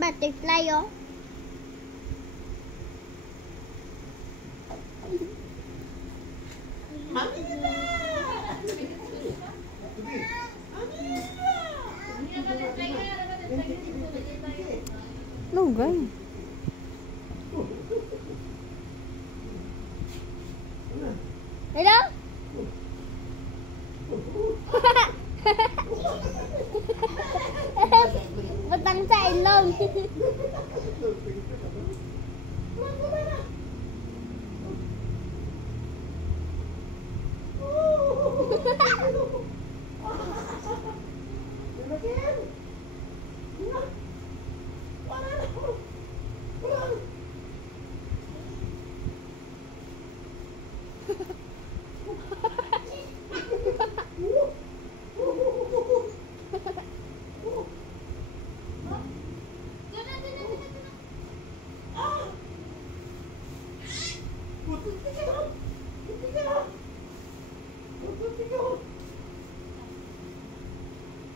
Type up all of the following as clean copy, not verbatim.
butterfly, oh. Lugay. Hello? Batang sa ilong.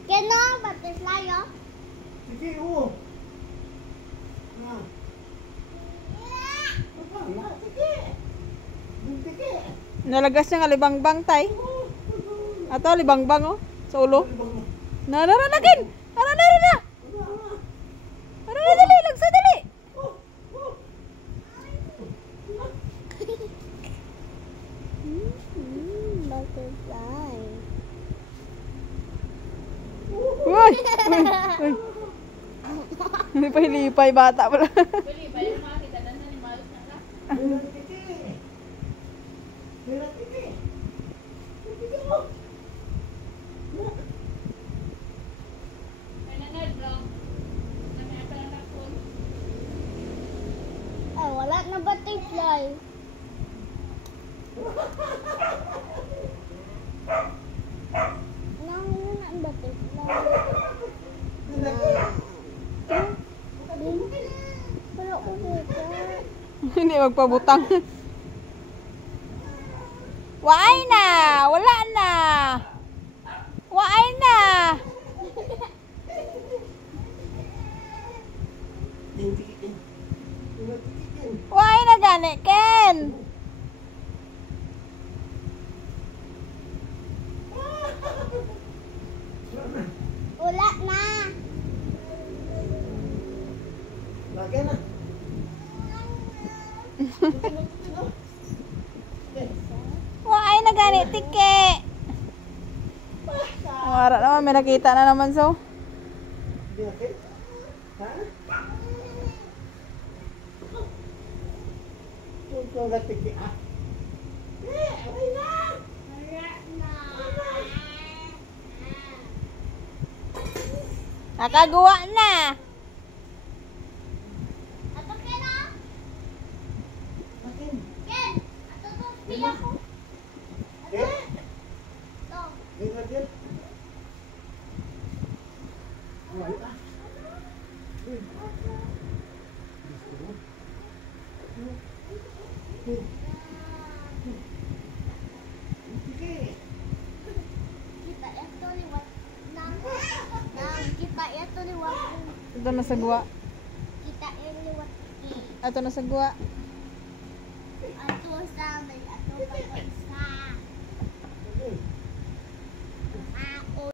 Keno, butterfly, oh. Sige, oo. Nalagas niya nga libangbang tay. Ato libangbang oh. Sa ulo. Nararanakin. Nararana. Nararana dali. Lagsa dali. Butterfly. Uy. Uy. Lipay-lipay bata pala. Lipay, makakita na animals na ka. Ay, nanad, bro. Nami ata lang nakon. Ay, wala na butterfly. Nang yun ang butterfly. Wala ko dito. Hindi magpabutang. Waay na. Wala na. Waay na. Waay na gani, Ken. Wala na. Lagi na. Waay na gani, tike. Wala naman, may nakita na naman so. Ha? Ito nga tiki, ah. Okay na. Nakagawa na. Ato Keno? Makin. Ken, ato to pila ko. Eh? To. Tingnan natin. Wala ka. Kita ito liwat. Nang kita ito liwat. Ito na sa guwa. Kita ito liwat. Ito na sa guwa. Ato sa may ato pa isa.